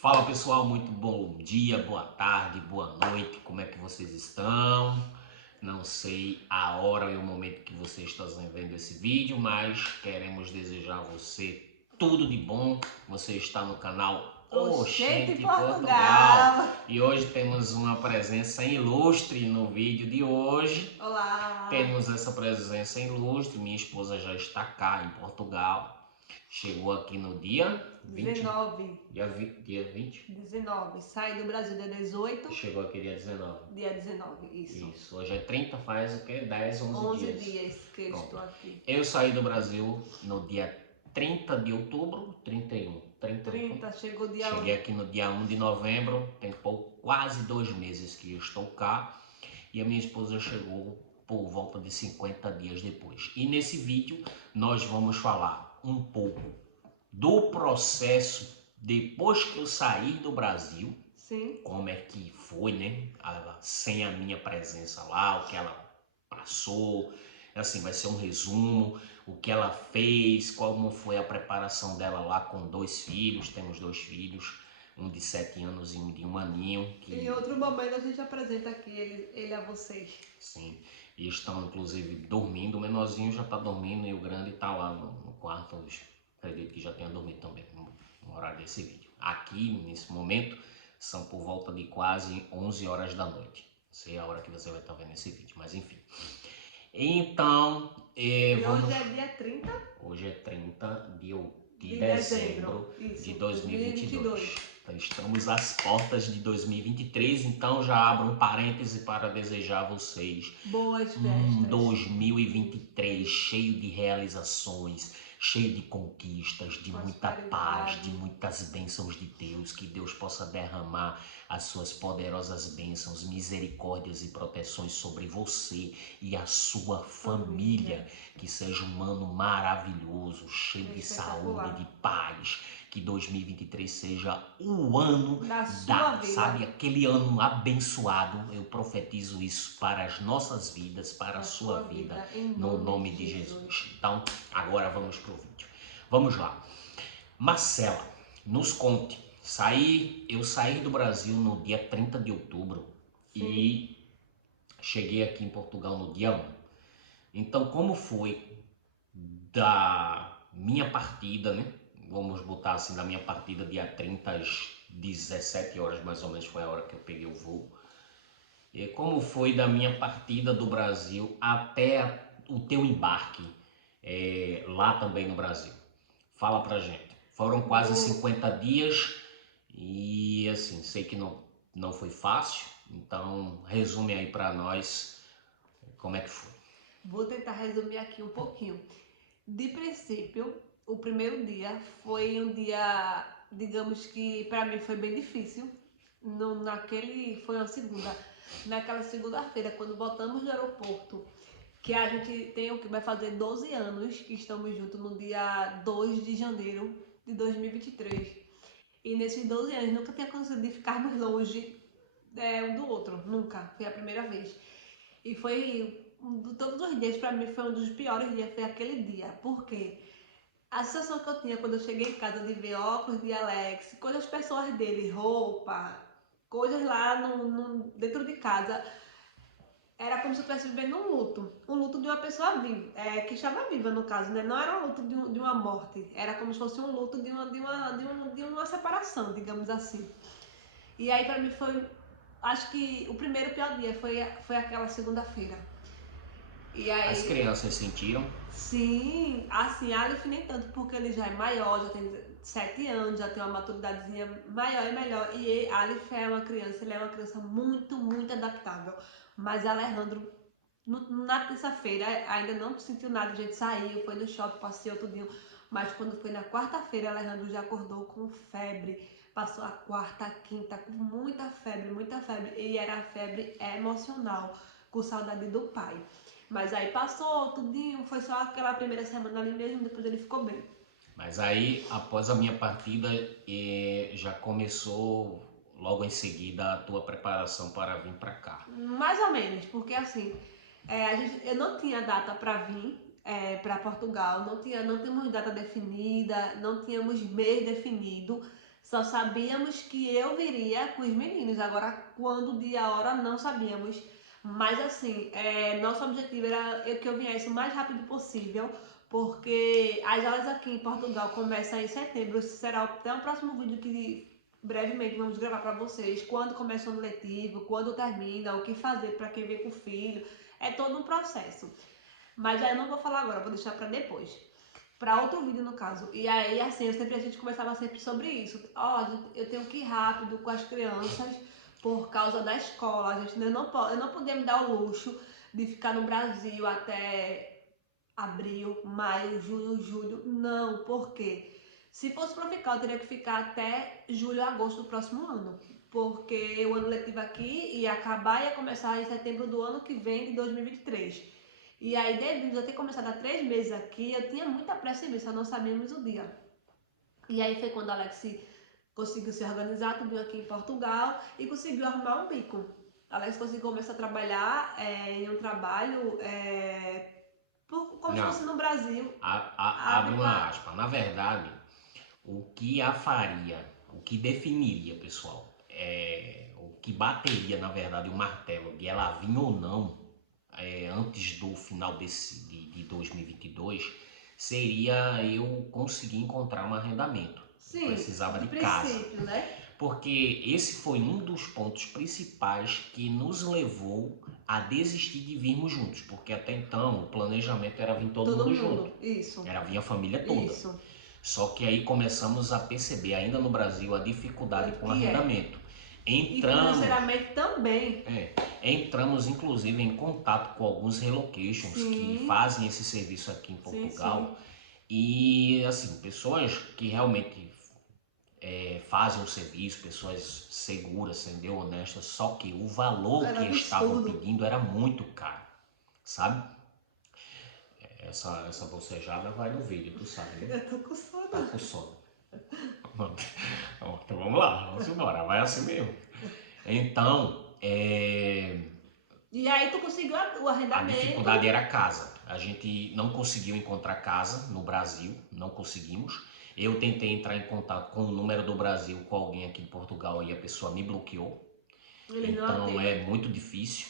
Fala pessoal, muito bom dia, boa tarde, boa noite, como é que vocês estão? Não sei a hora e o momento que você está vendo esse vídeo, mas queremos desejar a você tudo de bom. Você está no canal Oxente Oxente Portugal Portugal! e hoje temos uma presença ilustre no vídeo de hoje. Olá! Temos essa presença ilustre, minha esposa já está cá em Portugal. Chegou aqui no dia 20, 19. dia 20. 19. Saí do Brasil dia 18. Chegou aqui dia 19. Dia 19, isso. Isso, hoje é 30, faz o quê? 10, 11 11 dias. dias que eu Pronto. estou aqui. Eu saí do Brasil no dia 30 de outubro, 31. 30, chegou dia Cheguei 1. aqui no dia 1 de novembro, tem quase 2 meses que eu estou cá. E a minha esposa chegou por volta de 50 dias depois. E nesse vídeo nós vamos falar um pouco do processo depois que eu saí do Brasil. Sim. Como é que foi, né? Sem a minha presença lá, o que ela passou. Assim, vai ser um resumo, o que ela fez, como foi a preparação dela lá com 2 filhos. Temos 2 filhos, um de 7 anos e um de 1 aninho. Em outro momento a gente apresenta aqui ele a vocês. Sim, e estão inclusive dormindo. O menorzinho já está dormindo e o grande está lá no quarto. Eu acredito que já tenha dormido também no horário desse vídeo. Aqui, nesse momento, são por volta de quase 11 horas da noite. Não sei a hora que você vai estar vendo esse vídeo, mas enfim. Então, hoje é dia 30? Hoje é 30 de dezembro de 2022. Então, estamos às portas de 2023, então já abro um parêntese para desejar a vocês boas festas. 2023 cheio de realizações, cheio de conquistas, de muita paz, de muitas bênçãos de Deus, que Deus possa derramar as suas poderosas bênçãos, misericórdias e proteções sobre você e a sua família, que seja um ano maravilhoso, cheio de saúde, de paz, que 2023 seja o ano da sua vida, sabe, aquele ano abençoado. Eu profetizo isso para as nossas vidas, para a sua vida, no nome de Jesus. Então, agora vamos pro vídeo. Vamos lá. Marcela, nos conte. Eu saí do Brasil no dia 30 de outubro. Sim. E cheguei aqui em Portugal no dia 1. Então, como foi da minha partida, né? Vamos botar assim, da minha partida dia 30 às 17 horas, mais ou menos, foi a hora que eu peguei o voo. E como foi da minha partida do Brasil até o teu embarque lá também no Brasil? Fala pra gente. Foram quase 50 dias e assim, sei que não foi fácil, então resume aí pra nós como é que foi. Vou tentar resumir aqui um pouquinho. De princípio, o primeiro dia foi um dia, digamos que para mim foi bem difícil. Foi uma segunda. Naquela segunda-feira, quando voltamos do aeroporto, que a gente tem o que vai fazer 12 anos que estamos juntos no dia 2 de janeiro de 2023. E nesses 12 anos nunca tinha acontecido de ficarmos longe um do outro, nunca. Foi a primeira vez. E foi de todos os dias, pra mim, foi um dos piores dias, foi aquele dia. Por quê? A sensação que eu tinha quando eu cheguei em casa de ver óculos de Alex, coisas pessoais dele, roupa, coisas lá dentro de casa, era como se eu estivesse vivendo um luto de uma pessoa viva, que estava viva no caso, né? Não era um luto de uma morte, era como se fosse um luto de uma separação, digamos assim. E aí pra mim foi, acho que o primeiro pior dia foi aquela segunda-feira. E aí, as crianças sentiram? Sim, assim, Aleph nem tanto, porque ele já é maior, já tem 7 anos, já tem uma maturidadezinha maior e melhor. E Aleph é uma criança, ele é uma criança muito, muito adaptável. Mas Alejandro, na terça-feira, ainda não sentiu nada, a gente saiu, foi no shopping, passeou tudinho. Mas quando foi na quarta-feira, Alejandro já acordou com febre. Passou a quarta, a quinta, com muita febre, muita febre. E era febre emocional, com saudade do pai. Mas aí passou tudinho, foi só aquela primeira semana ali mesmo, depois ele ficou bem. Mas aí, após a minha partida, já começou logo em seguida a tua preparação para vir para cá? Mais ou menos, porque assim, eu não tinha data para vir para Portugal, não tínhamos data definida, não tínhamos mês definido, Só sabíamos que eu viria com os meninos. Agora, quando, dia e a hora, não sabíamos. Mas assim, nosso objetivo era que eu viesse o mais rápido possível, porque as aulas aqui em Portugal começam em setembro. Esse será até o próximo vídeo que brevemente vamos gravar para vocês. Quando começa o ano letivo, quando termina, o que fazer para quem vem com o filho. É todo um processo. Mas aí eu não vou falar agora, vou deixar para depois. Para outro vídeo, no caso. E aí, assim, a gente conversava sempre sobre isso. Ó, eu tenho que ir rápido com as crianças por causa da escola. A gente eu não podia me dar o luxo de ficar no Brasil até abril, maio, junho, julho. Não, porque se fosse para ficar, eu teria que ficar até julho, agosto do próximo ano. Porque o ano letivo aqui ia acabar e ia começar em setembro do ano que vem, de 2023. E aí, devido a ter começado há 3 meses aqui, eu tinha muita pressa em ver, só não sabíamos o dia. E aí foi quando a Alex conseguiu se organizar, tudo aqui em Portugal, e conseguiu arrumar um bico. A Alex conseguiu começar a trabalhar em um trabalho como se Não, fosse no Brasil. abre uma aspa. Na verdade, o que a faria, o que definiria, pessoal, o que bateria, na verdade, o martelo de ela vir ou não antes do final de 2022, seria eu conseguir encontrar um arrendamento. Sim, eu precisava de princípio, casa. né? Porque esse foi um dos pontos principais que nos levou a desistir de virmos juntos. Porque até então o planejamento era vir todo mundo junto. Isso. Era vir a família toda. Isso. Só que aí começamos a perceber, ainda no Brasil, a dificuldade com o arrendamento. E financeiramente também. Entramos, inclusive, em contato com alguns relocations que fazem esse serviço aqui em Portugal. E, assim, pessoas que realmente fazem o serviço, pessoas seguras, entendeu? Honestas, só que o valor que estavam pedindo era muito caro, sabe? Essa bocejada vai no vídeo, tu sabe, né? Eu tô com sono. Tá com sono. Então vamos lá, vamos embora, vai assim mesmo. Então, E aí tu conseguiu o arrendamento? A dificuldade era a casa. A gente não conseguiu encontrar casa no Brasil, não conseguimos. Eu tentei entrar em contato com o número do Brasil com alguém aqui em Portugal e a pessoa me bloqueou. Então é muito difícil.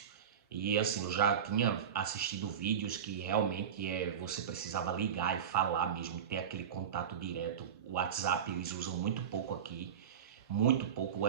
E assim, eu já tinha assistido vídeos que realmente você precisava ligar e falar mesmo, ter aquele contato direto. O WhatsApp eles usam muito pouco aqui. Muito pouco,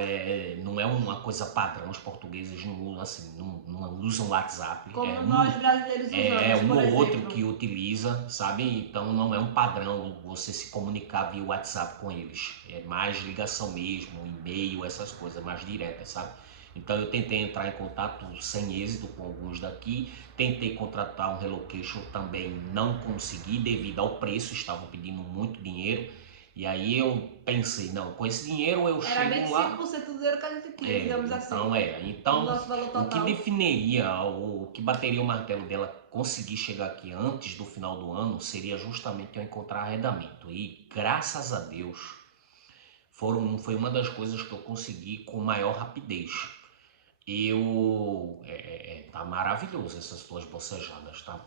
não é uma coisa padrão, os portugueses não, assim, não usam WhatsApp. Como nós brasileiros usamos, um ou outro que utiliza, sabe? Então não é um padrão você se comunicar via WhatsApp com eles. É mais ligação mesmo, e-mail, essas coisas mais diretas, sabe? Então eu tentei entrar em contato sem êxito com alguns daqui, tentei contratar um relocation, também não consegui devido ao preço, estavam pedindo muito dinheiro. E aí eu pensei, não, com esse dinheiro eu chego lá... Era 25% do dinheiro que a gente tinha, digamos assim. Então, o que definiria, o que bateria o martelo dela conseguir chegar aqui antes do final do ano seria justamente eu encontrar arrendamento. E graças a Deus, foi uma das coisas que eu consegui com maior rapidez. Tá maravilhoso essas tuas bocejadas, tá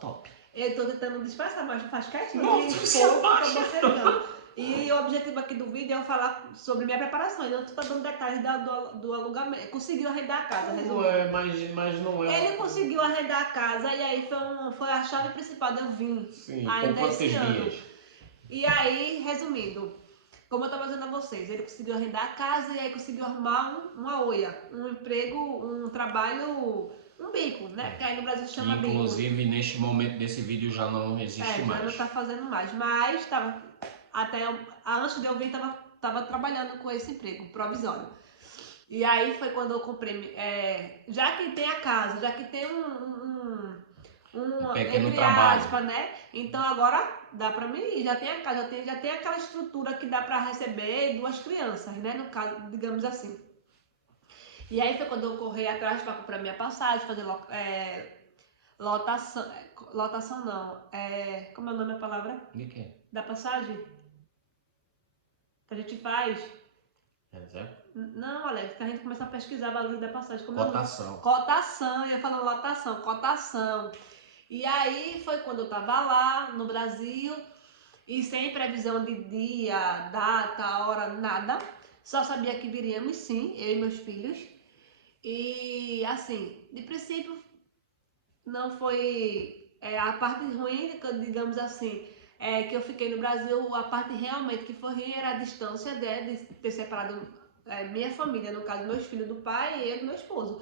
top. Eu tô tentando disfarçar, mas faz questão não, de bocejando. E o objetivo aqui do vídeo é eu falar sobre minha preparação. Eu não tô dando detalhes do alugamento. Conseguiu arrendar a casa, resumindo. Mas não é. Ele conseguiu arrendar a casa e aí foi a chave principal de eu vir. Sim, ainda esse ano. E aí, resumindo, como eu estava dizendo a vocês, ele conseguiu arrendar a casa e aí conseguiu arrumar uma OIA, um emprego, um trabalho, um bico, né? Porque aí no Brasil se chama bico. Inclusive, neste momento desse vídeo já não existe mais. Já não está fazendo mais, mas estava antes de eu vir, estava trabalhando com esse emprego provisório. E aí foi quando eu comprei, já que tem a casa, já que tem um pequeno trabalho, aspas, né? Então agora dá pra mim ir, já tem a casa, já tem aquela estrutura que dá pra receber 2 crianças, né? No caso, digamos assim. E aí foi quando eu corri atrás pra comprar minha passagem, fazer lotação não, como é o nome da palavra? De quê? Da passagem? Que a gente faz. Reserva? Não, Alex, que a gente começa a pesquisar valores da passagem. Cotação. Cotação, eu falo lotação, cotação. E aí foi quando eu tava lá no Brasil E sem previsão de dia, data, hora, nada. Só sabia que viríamos sim, eu e meus filhos. E assim, de princípio não foi a parte ruim, digamos assim, que eu fiquei no Brasil, a parte realmente que foi ruim era a distância de ter separado minha família, no caso meus filhos do pai e eu do meu esposo.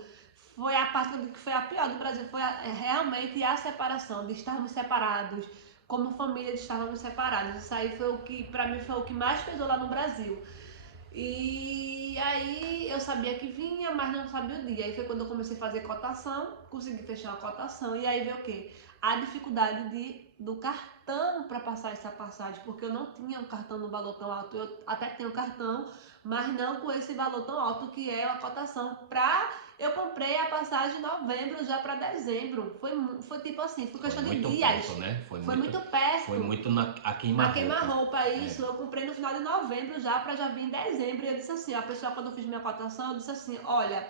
Foi a parte que foi a pior do Brasil, foi realmente a separação, de estarmos separados, como família de estarmos separados. Isso aí foi o que, pra mim, foi o que mais pesou lá no Brasil. E aí eu sabia que vinha, mas não sabia o dia. Aí foi quando eu comecei a fazer cotação, consegui fechar a cotação. E aí veio o quê? A dificuldade do cartão para passar essa passagem, porque eu não tinha um cartão no valor tão alto. Eu até tenho cartão, mas não com esse valor tão alto que é a cotação. Eu comprei a passagem em novembro já para dezembro. Foi tipo assim, foi questão de dias. Perto, né? Foi muito perto. Foi muito a queima-roupa. A queima-roupa, isso. Eu comprei no final de novembro já para já vir em dezembro. E eu disse assim, a pessoa quando eu fiz minha cotação, eu disse assim, olha,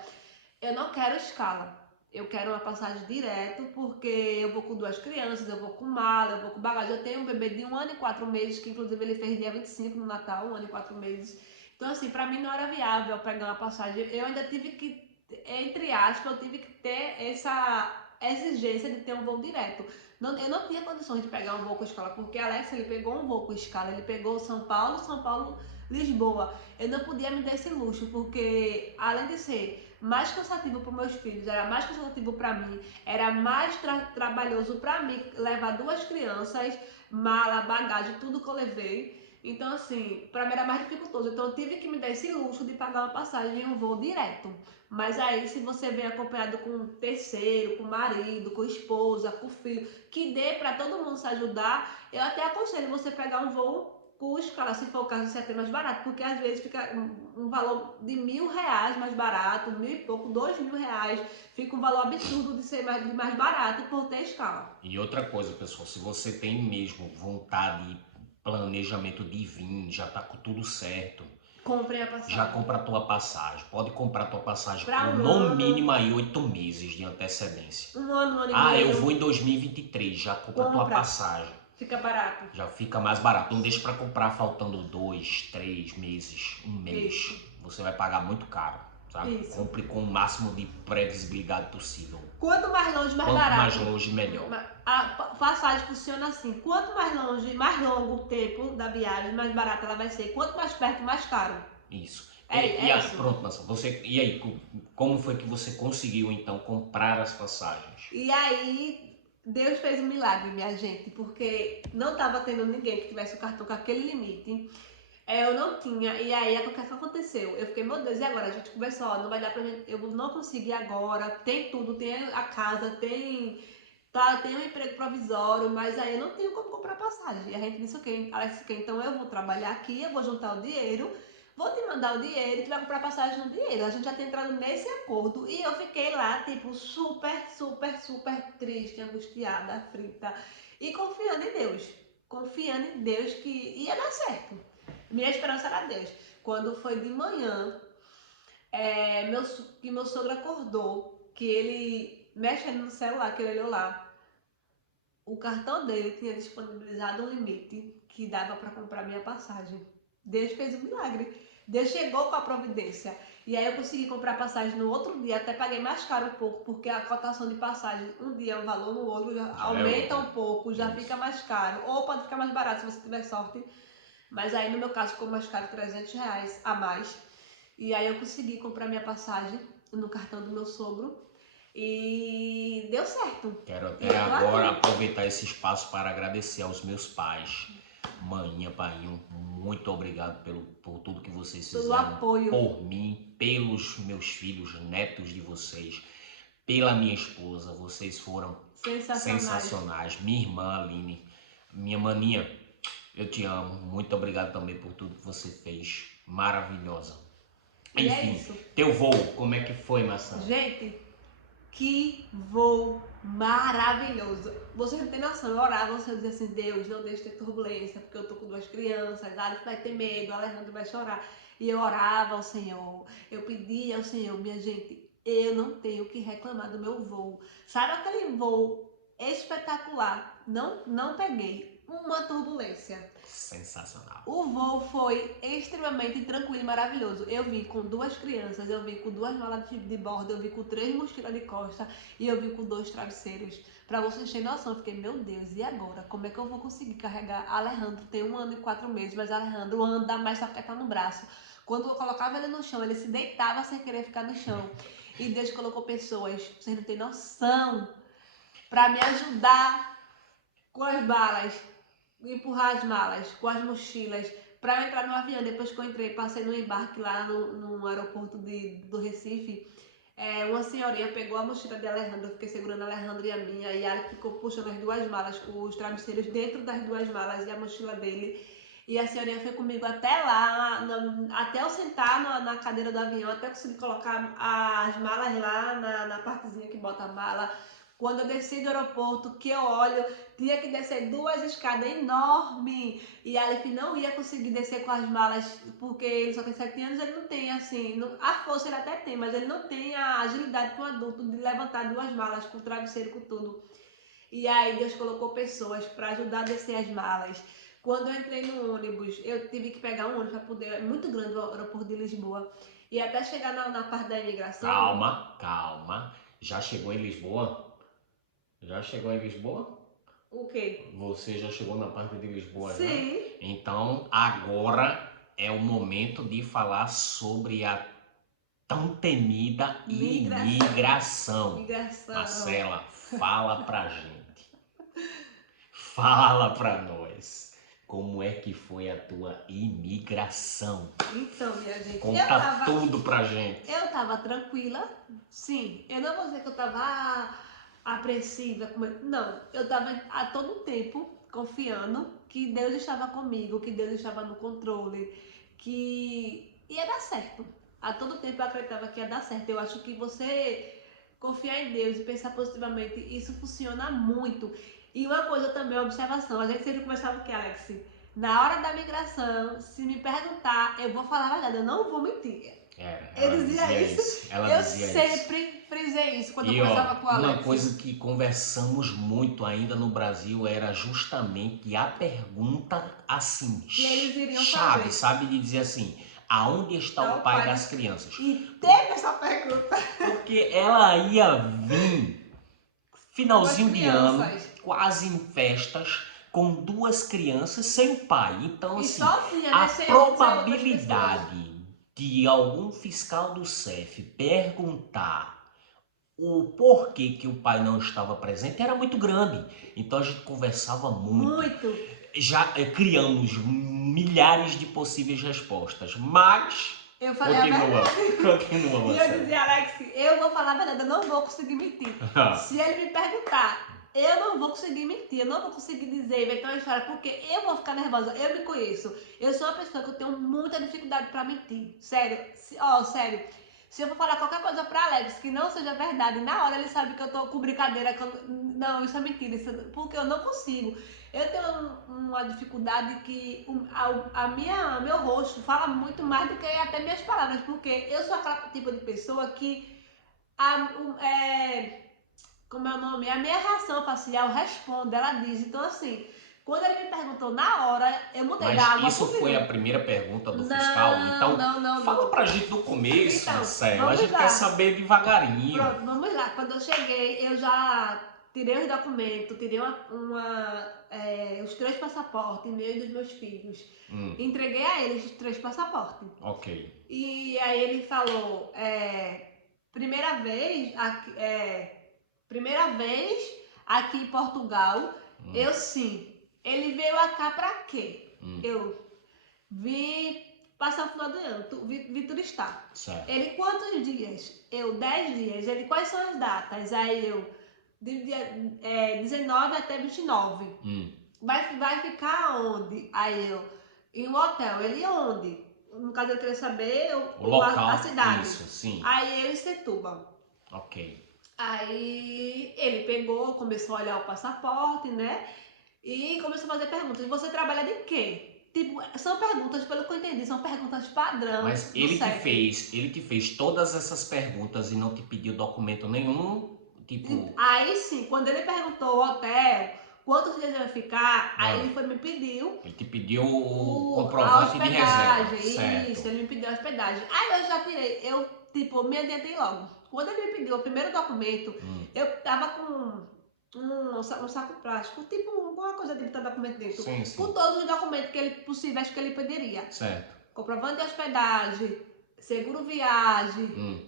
eu não quero escala. Eu quero uma passagem direto, porque eu vou com 2 crianças, eu vou com mala, eu vou com bagagem. Eu tenho um bebê de 1 ano e 4 meses, que inclusive ele fez dia 25 no Natal, 1 ano e 4 meses. Então assim, pra mim não era viável pegar uma passagem. Eu ainda tive que, entre aspas, eu tive que ter essa exigência de ter um voo direto. Eu não tinha condições de pegar um voo com escala, porque Alex, ele pegou um voo com escala, ele pegou São Paulo, Lisboa. Eu não podia me dar esse luxo, porque além de ser mais cansativo para meus filhos, era mais cansativo para mim, era mais trabalhoso para mim levar 2 crianças, mala, bagagem, tudo que eu levei. Então, assim, para mim era mais dificultoso. Então, eu tive que me dar esse luxo de pagar uma passagem em um voo direto. Mas aí, se você vem acompanhado com um terceiro, com o marido, com a esposa, com o filho, que dê para todo mundo se ajudar, eu até aconselho você pegar um voo com escala, se for o caso de ser até mais barato, porque às vezes fica um valor de R$ 1.000 mais barato, 1.000 e pouco, R$ 2.000, fica um valor absurdo de ser mais barato por ter escala. E outra coisa, pessoal, se você tem mesmo vontade, planejamento de vir, já tá com tudo certo, compre a passagem. Já compra a tua passagem. Pode comprar a tua passagem pra com no mínimo aí 8 meses de antecedência. Um ano e meio. Eu vou em 2023, já compra a tua passagem. Fica barato. Já fica mais barato. Não deixa para comprar faltando 2, 3 meses, um mês. Isso. Você vai pagar muito caro, sabe? Isso. Compre com o máximo de previsibilidade possível. Quanto mais longe, mais barato. Quanto mais longe, melhor. A passagem funciona assim. Quanto mais longe, mais longo o tempo da viagem, mais barata ela vai ser. Quanto mais perto, mais caro. Isso. Isso. Pronto, Marcelo. E aí, como foi que você conseguiu então comprar as passagens? E aí, Deus fez um milagre, minha gente, porque não estava tendo ninguém que tivesse o cartão com aquele limite. Eu não tinha, e aí o que aconteceu? Eu fiquei, meu Deus, e agora? A gente conversou, ó, não vai dar pra gente, eu não consegui agora, tem tudo, tem a casa, tem um emprego provisório, mas aí eu não tenho como comprar passagem. E a gente disse, Alex, então eu vou trabalhar aqui, eu vou juntar o dinheiro, vou te mandar o dinheiro e tu vai comprar passagem no dinheiro. A gente já tem entrado nesse acordo e eu fiquei lá, tipo, super, super, super triste, angustiada, aflita e confiando em Deus. Confiando em Deus que ia dar certo. Minha esperança era Deus. Quando foi de manhã, meu sogro acordou, que ele, mexendo no celular, que ele olhou lá, o cartão dele tinha disponibilizado um limite que dava para comprar minha passagem. Deus fez um milagre. Deus chegou com a providência. E aí eu consegui comprar passagem no outro dia, até paguei mais caro um pouco, porque a cotação de passagem, um dia é um valor, no outro já aumenta um pouco, já fica mais caro. Ou pode ficar mais barato se você tiver sorte. Mas aí no meu caso ficou mais caro, R$ 300 a mais. E aí eu consegui comprar minha passagem no cartão do meu sogro. E deu certo. Quero até agora aproveitar esse espaço para agradecer aos meus pais, mãinha, painho, muito obrigado por tudo que vocês fizeram, apoio, por mim, pelos meus filhos, netos de vocês, pela minha esposa, vocês foram sensacionais. Minha irmã Aline, minha maninha, eu te amo, muito obrigado também por tudo que você fez, maravilhosa. Enfim, teu voo, como é que foi, Maçã? Gente, que voo maravilhoso. Vocês não tem noção, eu orava, você dizia assim, Deus, não deixe ter turbulência, porque eu tô com 2 crianças, Alice vai ter medo, Alejandro vai chorar. E eu orava ao Senhor, eu pedia ao Senhor, minha gente, eu não tenho que reclamar do meu voo. Sabe aquele voo espetacular? Não peguei uma turbulência. Sensacional. O voo foi extremamente tranquilo e maravilhoso. Eu vim com 2 crianças, eu vim com 2 malas de bordo, eu vim com 3 mochilas de costa e eu vim com 2 travesseiros. Pra vocês terem noção, eu fiquei, meu Deus, e agora? Como é que eu vou conseguir carregar Alejandro? Tem 1 ano e 4 meses, mas Alejandro anda, mas só quer estar no braço. Quando eu colocava ele no chão, ele se deitava sem querer ficar no chão. E Deus colocou pessoas, vocês não têm noção, pra me ajudar com as balas, empurrar as malas, com as mochilas, para entrar no avião. Depois que eu entrei, passei no embarque lá no aeroporto do Recife, uma senhorinha pegou a mochila de Alejandro, eu fiquei segurando a Alejandro e a minha, e ela ficou puxando as 2 malas, com os travesseiros dentro das 2 malas e a mochila dele. E a senhorinha foi comigo até lá, até eu sentar na cadeira do avião, até eu conseguir colocar as malas lá na partezinha que bota a mala. Quando eu desci do aeroporto, que eu olho, tinha que descer 2 escadas enormes. E Aleph não ia conseguir descer com as malas, porque ele só tem 7 anos, ele não tem assim, a força ele até tem, mas ele não tem a agilidade que um adulto de levantar 2 malas com o travesseiro, com tudo. E aí Deus colocou pessoas para ajudar a descer as malas. Quando eu entrei no ônibus, eu tive que pegar um ônibus para poder, é muito grande o aeroporto de Lisboa. E até chegar na parte da imigração... Calma. Já chegou em Lisboa? Já chegou em Lisboa? O quê? Você já chegou na parte de Lisboa, já? Sim. Então, agora é o momento de falar sobre a tão temida imigração. Marcela, fala pra gente. Fala pra nós. Como é que foi a tua imigração? Então, minha gente, conta tudo pra gente. Eu tava tranquila, sim. Eu não vou dizer que eu tava apreensiva. Não, eu tava a todo tempo confiando que Deus estava comigo, que Deus estava no controle, que ia dar certo. A todo tempo eu acreditava que ia dar certo. Eu acho que você confiar em Deus e pensar positivamente, isso funciona muito. E uma coisa também, uma observação, a gente sempre conversava o que, Alex? Na hora da migração, se me perguntar, eu vou falar a verdade, eu não vou mentir. Ela dizia isso. Eu sempre frisei isso quando eu conversava com o Alex. Uma coisa que conversamos muito ainda no Brasil era justamente a pergunta assim, que eles iriam chave, fazer. Sabe? De dizer assim, aonde está o pai das crianças? E teve essa pergunta. Porque ela ia vir finalzinho de ano, quase em festas, com 2 crianças sem pai. Então, assim, sozinha, a probabilidade de algum fiscal do CEF perguntar o porquê que o pai não estava presente era muito grande. Então a gente conversava muito. Já criamos milhares de possíveis respostas, mas... Eu falei continua. E eu dizia, Alex, eu vou falar a verdade, eu não vou conseguir mentir. Se ele me perguntar, eu não vou conseguir mentir, eu não vou conseguir dizer, inventar uma história, porque eu vou ficar nervosa, eu me conheço. Eu sou uma pessoa que eu tenho muita dificuldade pra mentir. Sério, sério. Se eu for falar qualquer coisa pra Alex que não seja verdade, na hora ele sabe que eu tô com brincadeira, não, isso é mentira, porque eu não consigo. Eu tenho uma dificuldade que meu rosto fala muito mais do que até minhas palavras, porque eu sou aquela tipo de pessoa que como é o nome? A minha reação facial responde, ela diz. Então, assim, quando ele me perguntou na hora, eu mudei da água. Mas isso foi a primeira pergunta do fiscal? Então, fala pra gente do começo, então, Marcelo. A gente quer saber devagarinho. Pronto, vamos lá. Quando eu cheguei, eu já tirei os documentos, tirei os 3 passaportes, meio dos meus filhos. Entreguei a eles os 3 passaportes. Ok. E aí ele falou, primeira vez aqui em Portugal, eu sim. Ele veio cá pra quê? Eu vim passar o final do ano, vi turistar. Certo. Ele, quantos dias? Eu, 10 dias. Ele, quais são as datas? Aí eu, de dia 19 até 29. Vai ficar onde? Aí eu, em um hotel. Ele, onde? No caso, eu queria saber o local, a cidade. Isso, sim. Aí eu, em Setúbal. Ok. Aí ele pegou, começou a olhar o passaporte, né? E começou a fazer perguntas. Você trabalha de quê? Tipo, são perguntas, pelo que eu entendi, são perguntas padrão. Mas ele te fez todas essas perguntas e não te pediu documento nenhum? Tipo... Aí sim, quando ele perguntou o hotel, quantos dias eu ia ficar, aí ele foi me pediu. Ele te pediu o comprovante de reserva. Isso, ele me pediu a hospedagem. Aí eu já tirei, eu tipo, me adiantei logo. Quando ele me pediu o primeiro documento, eu tava com um saco plástico, tipo uma coisa de botar documento dentro. Sim, sim. Com todos os documentos possíveis que ele pediria. Certo. Comprovante de hospedagem, seguro viagem,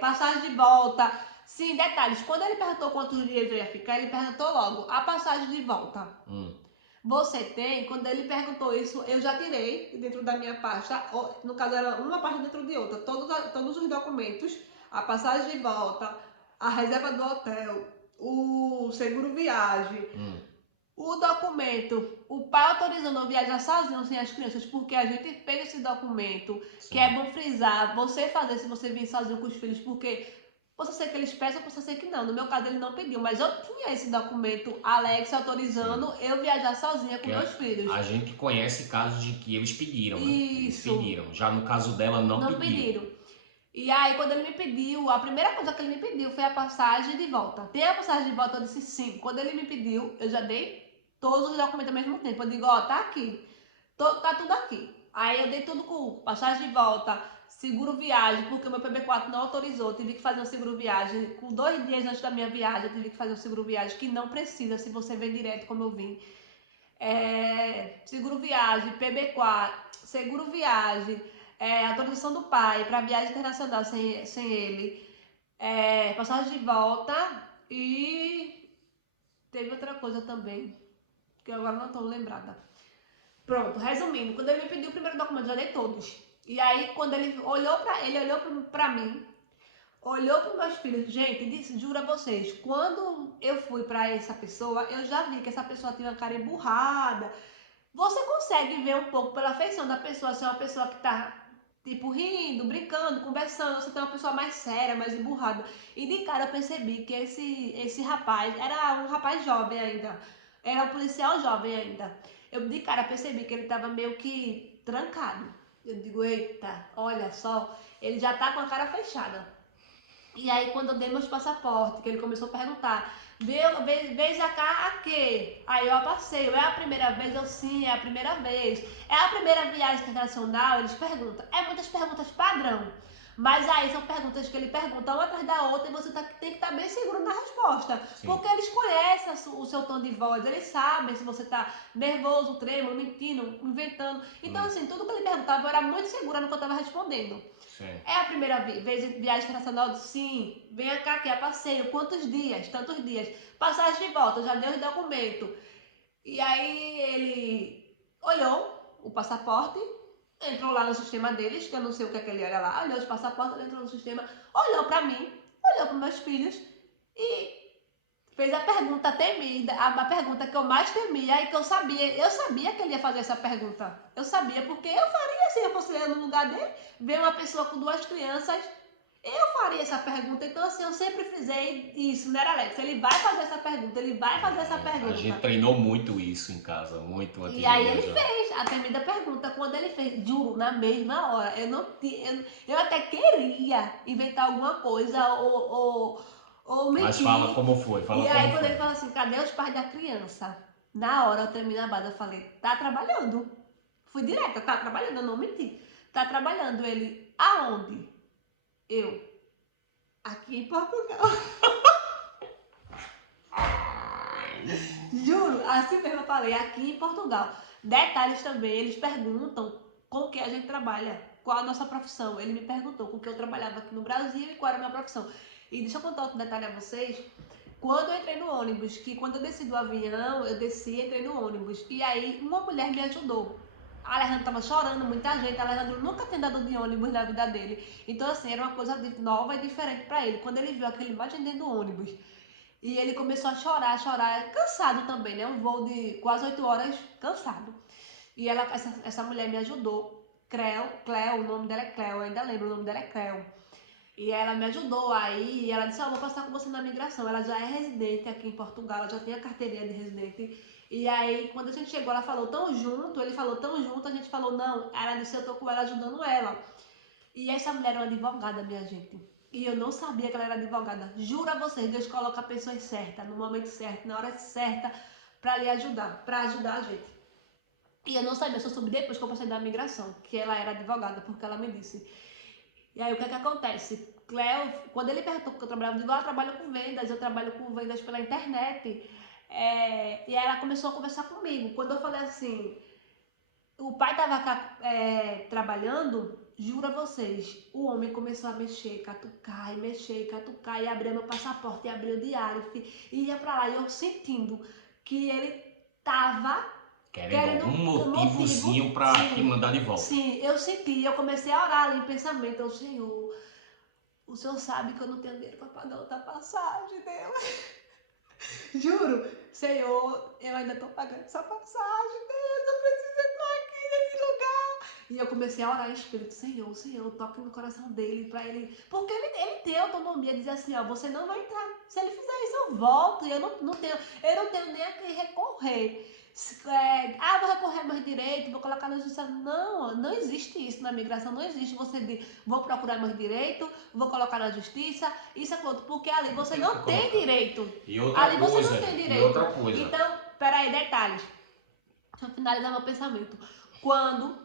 passagem de volta. Sim, detalhes. Quando ele perguntou quantos dias eu ia ficar, ele perguntou logo a passagem de volta. Você tem? Quando ele perguntou isso, eu já tirei dentro da minha pasta. No caso, era uma pasta dentro de outra. Todos os documentos, a passagem de volta, a reserva do hotel, o seguro viagem, o documento, o pai autorizando eu viajar sozinho sem as crianças, porque a gente fez esse documento, que é bom frisar, você fazer se você vir sozinho com os filhos, porque possa ser que eles peçam, possa ser que não. No meu caso ele não pediu, mas eu tinha esse documento, Alex, autorizando eu viajar sozinha com meus filhos. A gente conhece casos de que eles pediram, né? Isso. Eles pediram. Já no caso dela, não pediram. E aí, quando ele me pediu, a primeira coisa que ele me pediu foi a passagem de volta. Tem a passagem de volta? Eu disse sim. Quando ele me pediu, eu já dei todos os documentos ao mesmo tempo. Eu digo, ó, tá aqui. Tá tudo aqui. Aí eu dei tudo com passagem de volta, seguro viagem, porque o meu PB4 não autorizou. Eu tive que fazer um seguro viagem. Com 2 dias antes da minha viagem, eu tive que fazer um seguro viagem, que não precisa se você vem direto como eu vim. Seguro viagem, PB4, seguro viagem, autorização do pai para viagem internacional sem ele, passagem de volta e teve outra coisa também, que eu agora não estou lembrada. Pronto, resumindo, quando ele me pediu o primeiro documento, eu já dei todos. E aí, quando ele olhou para mim, olhou para os meus filhos, gente, disse, juro a vocês, quando eu fui para essa pessoa, eu já vi que essa pessoa tinha uma cara emburrada. Você consegue ver um pouco pela feição da pessoa, se é uma pessoa que tá, tipo, rindo, brincando, conversando, você tem uma pessoa mais séria, mais emburrada. E de cara eu percebi que esse rapaz era um rapaz jovem ainda, era um policial jovem ainda. Eu de cara percebi que ele tava meio que trancado. Eu digo, eita, olha só, ele já tá com a cara fechada. E aí quando eu dei meus passaportes, que ele começou a perguntar, vez a cá a quê? Aí eu passei, é a primeira vez? Eu sim, é a primeira vez. É a primeira viagem internacional? Eles perguntam. É muitas perguntas padrão. Mas aí são perguntas que ele pergunta uma atrás da outra e você tem que estar bem seguro na resposta. Sim. Porque eles conhecem o seu tom de voz, eles sabem se você está nervoso, trêmulo, mentindo, inventando. Então, assim, tudo que ele perguntava eu era muito segura no que eu estava respondendo. Sim. É a primeira vez viagem internacional? Sim. Venha cá, que é passeio. Quantos dias? Tantos dias. Passagem de volta, já deu os documentos. E aí ele olhou o passaporte, entrou lá no sistema deles, que eu não sei o que é que ele olha lá, olhou os passaportes, ele entrou no sistema, olhou pra mim, olhou para meus filhos e fez a pergunta temida, a pergunta que eu mais temia e que eu sabia que ele ia fazer essa pergunta. Eu sabia, porque eu faria se eu fosse eu no lugar dele, ver uma pessoa com 2 crianças, eu faria essa pergunta. Então, assim, eu sempre frisei isso, né, Alex? Ele vai fazer essa pergunta, ele vai fazer essa pergunta. A gente treinou muito isso em casa, muito antes. E aí ele fez a temida pergunta. Quando ele fez, juro, na mesma hora, eu até queria inventar alguma coisa ou mentir. Mas fala como foi, E aí quando ele fala assim, cadê os pais da criança? Na hora eu terminei a base, eu falei, tá trabalhando. Fui direta, tá trabalhando, eu não menti. Tá trabalhando. Ele, aonde? Eu, aqui em Portugal. Juro, assim mesmo eu falei, aqui em Portugal. Detalhes também, eles perguntam com que a gente trabalha, qual a nossa profissão. Ele me perguntou com que eu trabalhava aqui no Brasil e qual era a minha profissão. E deixa eu contar outro detalhe a vocês. Quando eu entrei no ônibus, que quando eu desci do avião, eu desci e entrei no ônibus. E aí uma mulher me ajudou. A Alejandro tava chorando, muita gente. A Alejandro nunca tinha andado de ônibus na vida dele. Então assim, era uma coisa nova e diferente para ele. Quando ele viu aquele imagem dentro do ônibus, e ele começou a chorar, cansado também, né? Um voo de quase 8 horas, cansado. E essa mulher me ajudou. Cleo, o nome dela é Cleo, eu ainda lembro, o nome dela é Cleo. E ela me ajudou aí, e ela disse, vou passar com você na migração. Ela já é residente aqui em Portugal, ela já tem a carteirinha de residente. E aí, quando a gente chegou, ela falou tão junto, ele falou tão junto, a gente falou não. Ela disse, eu tô com ela ajudando ela. E essa mulher é uma advogada, minha gente. E eu não sabia que ela era advogada. Juro a vocês, Deus coloca a pessoa certa, no momento certo, na hora certa, para lhe ajudar, para ajudar a gente. E eu não sabia, só soube depois que eu passei da migração, que ela era advogada, porque ela me disse. E aí o que acontece? Cleo, quando ele perguntou que eu trabalhava, eu digo, eu trabalho com vendas, eu trabalho com vendas pela internet. E aí ela começou a conversar comigo. Quando eu falei assim, o pai estava trabalhando, juro a vocês, o homem começou a mexer, catucar, e abrir meu passaporte, e abrir o diário, e ia pra lá, e eu sentindo que ele tava querendo algum motivozinho pra te mandar de volta. Sim, eu senti, eu comecei a orar ali em pensamento, eu, Senhor, o Senhor sabe que eu não tenho dinheiro para pagar outra passagem dela. Juro, Senhor, eu ainda tô pagando essa passagem, Deus, eu preciso entrar aqui nesse lugar. E eu comecei a orar em espírito, Senhor, toque no coração dele, pra ele. Porque ele tem autonomia, dizer assim, ó, você não vai entrar. Se ele fizer isso, eu volto. E eu não tenho nem a quem recorrer. Vou recorrer meus direitos, vou colocar na justiça. Não existe isso na migração, não existe você dizer, vou procurar meus direitos, vou colocar na justiça, isso é outro, porque ali você não tem direito. E outra coisa, você não tem direito. E outra coisa. Então, peraí, detalhes. Deixa eu finalizar meu pensamento. Quando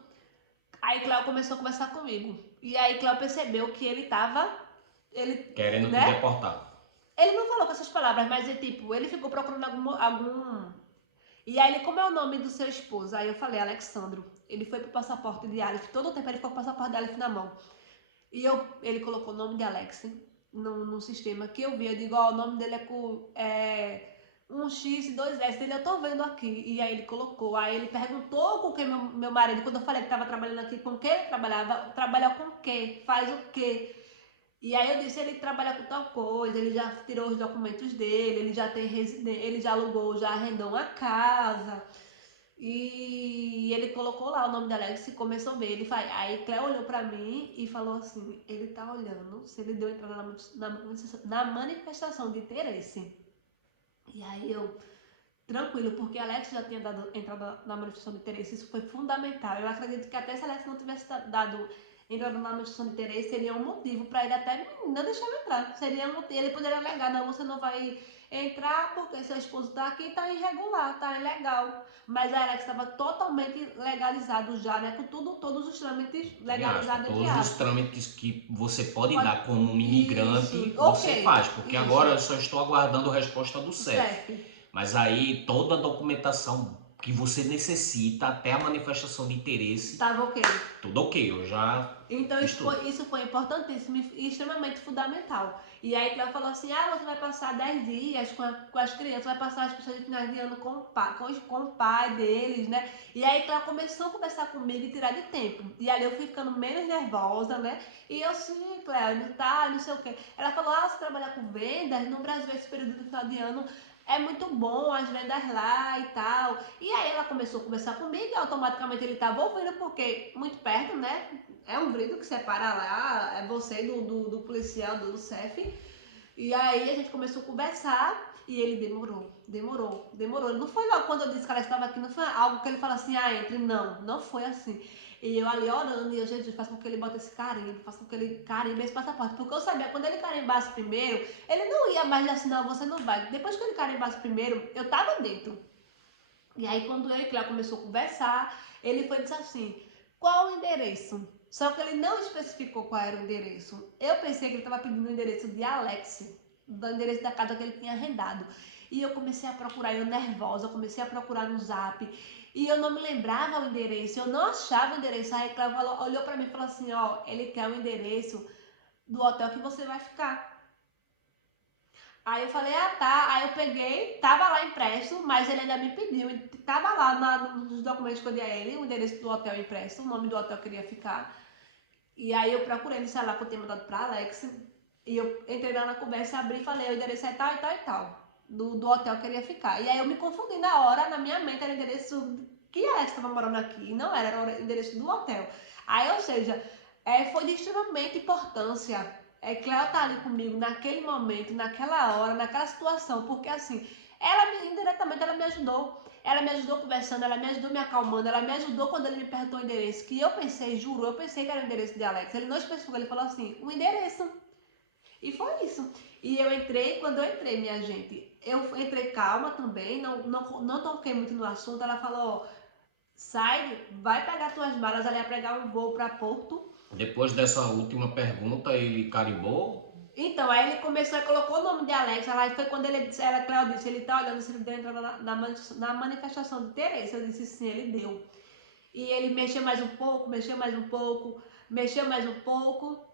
aí Cléo começou a conversar comigo, e aí Cléo percebeu que ele tava querendo te deportar. Ele não falou com essas palavras, mas ele ficou procurando algum. E aí, como é o nome do seu esposo? Aí eu falei, Alexandro. Ele foi pro passaporte de Aleph. Todo o tempo ele ficou com o passaporte de Aleph na mão. E ele colocou o nome de Alex no sistema que eu vi. Eu digo, o nome dele é um X e 2 S. Eu tô vendo aqui. E aí ele colocou. Aí ele perguntou com quem meu marido, quando eu falei que estava trabalhando aqui, com quem ele trabalhava. Trabalha com quem? Faz o quê? E aí eu disse, ele trabalha com tal coisa, ele já tirou os documentos dele, ele já tem residência, ele já alugou, já arrendou uma casa. E ele colocou lá o nome da Alex e começou a ver. Aí Cléo olhou pra mim e falou assim, ele tá olhando se ele deu entrada na manifestação de interesse. E aí eu, tranquilo, porque Alex já tinha dado entrada na manifestação de interesse, isso foi fundamental. Eu acredito que até se Alex não tivesse dado entrada na manifestação de interesse, seria um motivo para ele até não deixar eu entrar. Seria um motivo, ele poderia alegar, não, você não vai entrar porque seu esposo tá aqui, tá irregular, tá ilegal. Mas a Alex estava totalmente legalizado já, né? Com todos os trâmites legalizados. Todos os trâmites que você pode dar como um imigrante, você faz. Porque agora eu só estou aguardando a resposta do CEF. Mas aí toda a documentação que você necessita até a manifestação de interesse. Estava ok. Tudo ok, eu já. Então isso foi importantíssimo e extremamente fundamental. E aí Cléo falou assim, você vai passar 10 dias com as crianças, vai passar as pessoas de final de ano com o pai deles, né? E aí Cléo começou a conversar comigo e tirar de tempo. E ali eu fui ficando menos nervosa, né? E eu, sim, Cléo, não sei o quê. Ela falou, você trabalha com vendas, no Brasil esse período de final de ano é muito bom as vendas lá e tal. E aí ela começou a conversar comigo e automaticamente ele estava ouvindo, porque muito perto, né? É um vidro que separa lá, é você do policial, do CEF. E aí a gente começou a conversar e ele demorou. Ele não foi logo quando eu disse que ela estava aqui, não foi algo que ele fala assim, entre. Não foi assim. E eu ali orando, e eu, Jesus, faz com que ele bota esse carimbo, faz com que ele carimbe esse passaporte. Porque eu sabia, quando ele carimbasse primeiro, ele não ia mais assim, não, você não vai. Depois que ele carimbasse primeiro, eu tava dentro. E aí quando eu e Cléo começou a conversar, ele foi e disse assim, qual o endereço? Só que ele não especificou qual era o endereço. Eu pensei que ele estava pedindo o endereço de Alex, do endereço da casa que ele tinha arrendado. E eu comecei a procurar, eu nervosa, comecei a procurar no Zap. E eu não me lembrava o endereço, eu não achava o endereço. Aí Cléo olhou pra mim e falou assim, ele quer o endereço do hotel que você vai ficar. Aí eu falei, tá. Aí eu peguei, tava lá impresso, mas ele ainda me pediu. Tava lá nos documentos que eu dei a ele, o endereço do hotel impresso, o nome do hotel que eu queria ficar. E aí eu procurei no celular que eu tinha mandado pra Alex. E eu entrei lá na conversa, abri e falei, o endereço é tal e tal e tal. Do hotel que eu queria ficar. E aí eu me confundi na hora, na minha mente era o endereço que Alex estava morando aqui. Não era o endereço do hotel. Aí, ou seja, foi de extremamente importância. Cléo tá ali comigo naquele momento, naquela hora, naquela situação. Porque assim, indiretamente ela me ajudou. Ela me ajudou conversando, ela me ajudou me acalmando, ela me ajudou quando ele me perguntou o endereço. Que eu pensei que era o endereço de Alex. Ele não especificou, ele falou assim, o endereço. E foi isso. E eu entrei, quando eu entrei, minha gente, eu entrei calma também, não toquei muito no assunto. Ela falou, ó, sai, vai pegar tuas malas, ela ia pegar um voo para Porto. Depois dessa última pergunta, ele carimbou? Então, aí ele começou e colocou o nome de Alex. Aí foi quando ele disse, Cléo disse, ele tá olhando se ele deu entrada na manifestação de interesse. Eu disse sim, ele deu. E ele mexeu mais um pouco, mexeu mais um pouco, mexeu mais um pouco.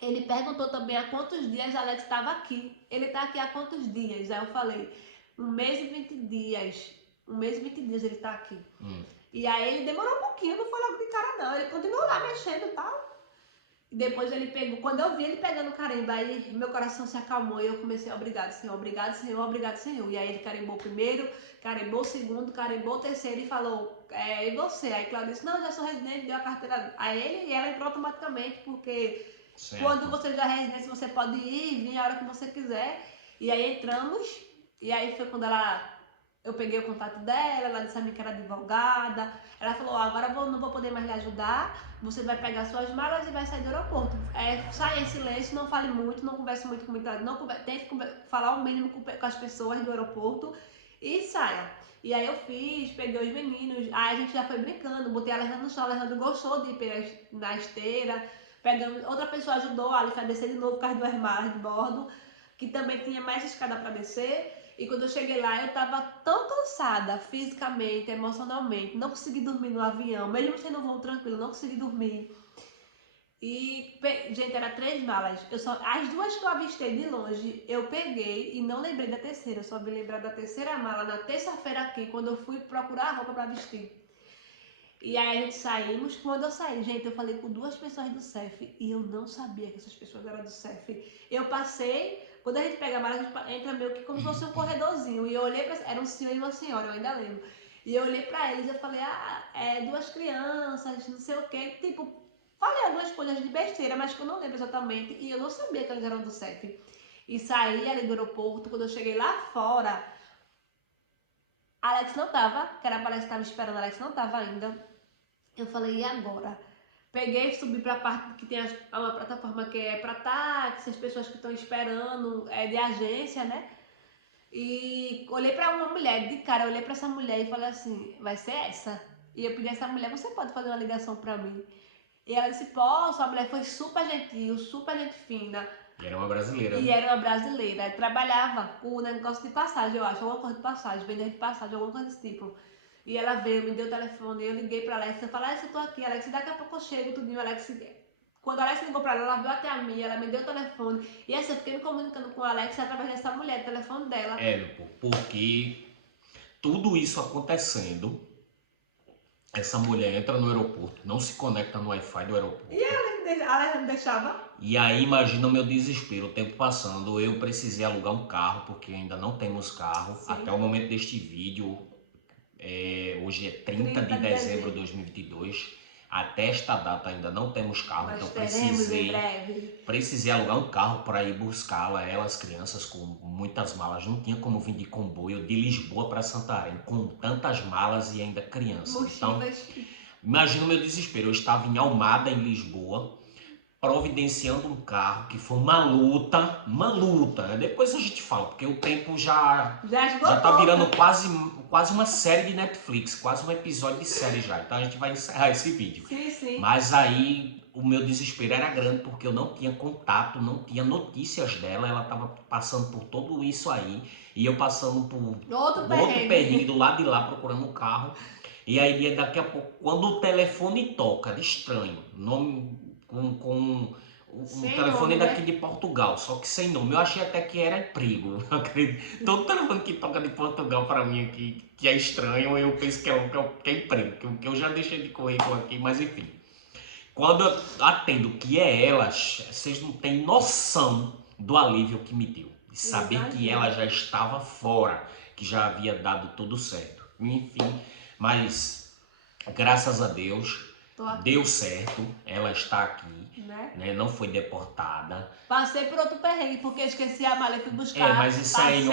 Ele perguntou também há quantos dias Alex estava aqui. Ele está aqui há quantos dias? Aí eu falei, 1 mês e 20 dias. 1 mês e 20 dias ele está aqui. E aí ele demorou um pouquinho, não foi logo de cara não. Ele continuou lá mexendo e tal. E depois ele pegou, quando eu vi ele pegando o carimbo, aí meu coração se acalmou e eu comecei, obrigado Senhor, obrigado Senhor, obrigado Senhor. E aí ele carimbou o primeiro, carimbou o segundo, carimbou o terceiro e falou, e você? Aí Cláudio disse, não, já sou residente, deu a carteira a ele e ela entrou automaticamente, porque certo. Quando você já é residente, você pode ir e vir a hora que você quiser. E aí entramos, e aí foi quando eu peguei o contato dela, ela disse a mim que era advogada. Ela falou, agora não vou poder mais lhe ajudar, você vai pegar suas malas e vai sair do aeroporto. Saia em silêncio, não fale muito, não converse muito com muita... Tente falar o mínimo com as pessoas do aeroporto e saia. E aí eu fiz, peguei os meninos, aí a gente já foi brincando, botei a Alejandra no chão, a Alejandra gostou de ir na esteira, pegamos, outra pessoa ajudou a Alice a descer de novo por causa do malas de bordo, que também tinha mais escada para descer. E quando eu cheguei lá, eu estava tão cansada, fisicamente, emocionalmente, não consegui dormir no avião, mesmo sendo um voo tranquilo, não consegui dormir. E, gente, era 3 malas. As 2 que eu avistei de longe, eu peguei e não lembrei da terceira. Eu só me lembrar da terceira mala na terça-feira aqui, quando eu fui procurar a roupa para vestir. E aí a gente saímos. Quando eu saí, gente, eu falei com 2 pessoas do CEF e eu não sabia que essas pessoas eram do CEF. Eu passei... Quando a gente pega a mala, a gente entra meio que como se fosse um corredorzinho. E eu olhei pra... Era um senhor e uma senhora, eu ainda lembro. E eu olhei pra eles e eu falei, 2 crianças, não sei o quê. Tipo, falei algumas coisas de besteira, mas que eu não lembro exatamente. E eu não sabia que eles eram do CEF. E saí ali do aeroporto. Quando eu cheguei lá fora, Alex não tava, que era pra Alex estar me esperando, Alex não tava ainda. Eu falei, e agora? Peguei e subi para a parte que tem uma plataforma que é para táxi, as pessoas que estão esperando, de agência, né? E olhei para uma mulher, de cara, olhei para essa mulher e falei assim, vai ser essa? E eu pedi a essa mulher, você pode fazer uma ligação para mim? E ela disse, posso. A mulher foi super gentil, super gente fina. E era uma brasileira. E era uma brasileira. Trabalhava com o negócio de passagem, eu acho, alguma coisa de passagem, vender de passagem, alguma coisa desse tipo. E ela veio, me deu o telefone, eu liguei pra Alex, eu falei, Alex, eu tô aqui, Alex, daqui a pouco eu chego, tudinho, Alex. Quando a Alex ligou pra ela veio até a minha, ela me deu o telefone. E assim, eu fiquei me comunicando com a Alex através dessa mulher, o telefone dela. Porque tudo isso acontecendo, essa mulher entra no aeroporto, não se conecta no Wi-Fi do aeroporto. E ela não deixava? E aí imagina o meu desespero, o tempo passando, eu precisei alugar um carro, porque ainda não temos carro. Sim. Até o momento deste vídeo, hoje é 30 de dezembro de 2022, até esta data ainda não temos carro. Mas então precisei alugar um carro para ir buscá-la, as crianças com muitas malas. Não tinha como vir de comboio de Lisboa para Santarém com tantas malas e ainda crianças. Mochilas. Então, imagina o meu desespero, eu estava em Almada, em Lisboa, providenciando um carro, que foi uma luta. Depois a gente fala, porque o tempo já tá virando quase uma série de Netflix, quase um episódio de série já. Então a gente vai encerrar esse vídeo. Sim. Mas aí o meu desespero era grande, porque eu não tinha contato, não tinha notícias dela. Ela tava passando por tudo isso aí, e eu passando por outro perrengue do lado de lá, procurando um carro. E aí daqui a pouco, quando o telefone toca, de estranho, nome... com um telefone nome, daqui, né? De Portugal, só que sem nome. Eu achei até que era emprego. Todo telefone que toca de Portugal para mim aqui, que é estranho, eu penso que é emprego, que eu já deixei de currículo aqui, mas enfim. Quando eu atendo que é ela, vocês não têm noção do alívio que me deu. De saber que ela já estava fora, que já havia dado tudo certo. Enfim, mas graças a Deus... deu certo, ela está aqui, né? Não foi deportada. Passei por outro perrengue, porque esqueci a mala e fui buscar. Mas isso aí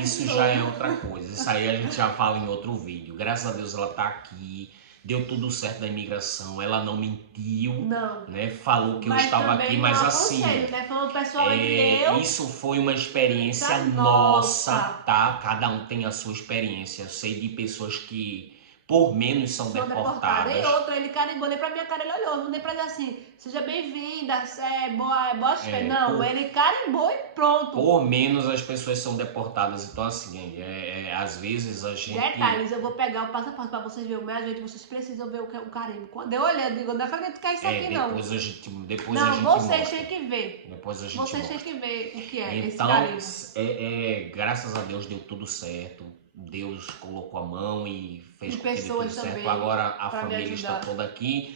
isso já é outra coisa. Isso aí a gente já fala em outro vídeo. Graças a Deus ela está aqui, deu tudo certo na imigração, ela não mentiu, Não. né? Falou que eu estava aqui, mas assim, né? Foi um pessoal entre eu, isso foi uma experiência nossa, tá? Cada um tem a sua experiência. Eu sei de pessoas que por menos são deportadas. E outra, ele carimbou nem pra minha cara, ele olhou, nem pra dizer assim, seja bem-vinda, boa férias. Não, ele carimbou e pronto. Por menos as pessoas são deportadas, então assim, às vezes a gente... Detalhes, eu vou pegar o passaporte pra vocês verem o meu agente, vocês precisam ver o carimbo. Quando eu olhei, eu digo, não acredito que é isso aqui não. Depois a gente vocês têm que ver. Depois a gente Vocês têm que ver o que é esse então, carimbo. graças a Deus deu tudo certo. Deus colocou a mão e fez com que deu tudo certo. Agora a família está toda aqui.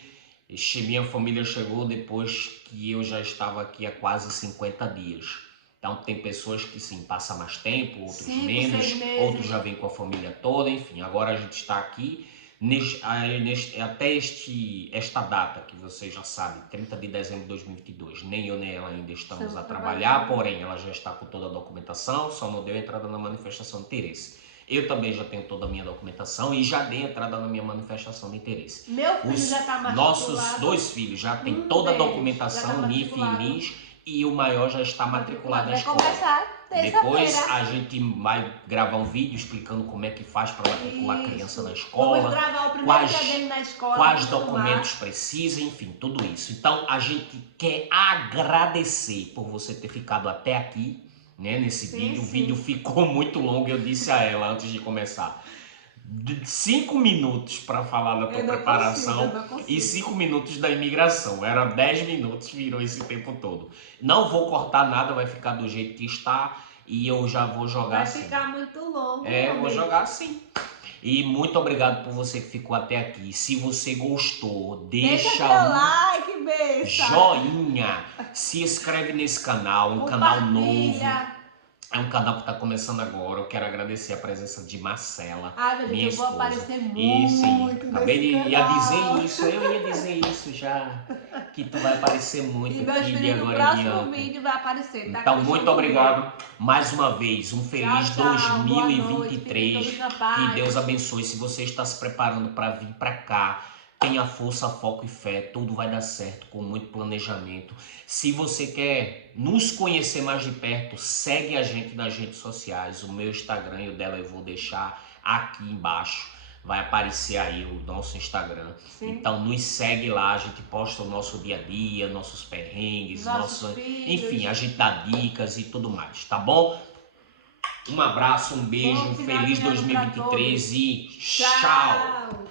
Minha família chegou depois que eu já estava aqui há quase 50 dias. Então tem pessoas que sim, passam mais tempo, outros menos, outros já vêm com a família toda, enfim. Agora a gente está aqui até esta data que você já sabe, 30 de dezembro de 2022. Nem eu nem ela ainda estamos a trabalhar, porém ela já está com toda a documentação, só não deu entrada na manifestação de interesse. Eu também já tenho toda a minha documentação e já dei entrada na minha manifestação de interesse. Meu filho já está matriculado. Nossos 2 filhos já têm toda a documentação, NIF e NIS, e o maior já está matriculado na escola. Depois a gente vai gravar um vídeo explicando como é que faz para matricular a criança na escola. Vamos gravar o primeiro dia dele na escola. Quais documentos precisa, enfim, tudo isso. Então a gente quer agradecer por você ter ficado até aqui, né, nesse vídeo. O vídeo ficou muito longo, eu disse a ela antes de começar. 5 minutos para falar da tua preparação e 5 minutos da imigração. Era 10 minutos, virou esse tempo todo. Não vou cortar nada, vai ficar do jeito que está e eu já vou jogar assim. Vai ficar muito longo. Vou jogar assim. E muito obrigado por você que ficou até aqui. Se você gostou, deixa um like, beijo. Joinha. Se inscreve nesse canal, um canal novo. É um canal que está começando agora. Eu quero agradecer a presença de Marcela, minha esposa. Eu vou aparecer muito eu ia dizer isso já, que tu vai aparecer muito aqui de agora em diante. No próximo vídeo vai aparecer. Tá? Então, muito obrigado mais uma vez. Um feliz 2023. Que Deus abençoe. Se você está se preparando para vir para cá, tenha força, foco e fé, tudo vai dar certo com muito planejamento. Se você quer nos conhecer mais de perto, segue a gente nas redes sociais. O meu Instagram e o dela eu vou deixar aqui embaixo. Vai aparecer aí o nosso Instagram. Sim. Então nos segue lá, a gente posta o nosso dia a dia, nossos perrengues, enfim, a gente dá dicas e tudo mais, tá bom? Um abraço, um beijo, feliz 2023 e tchau!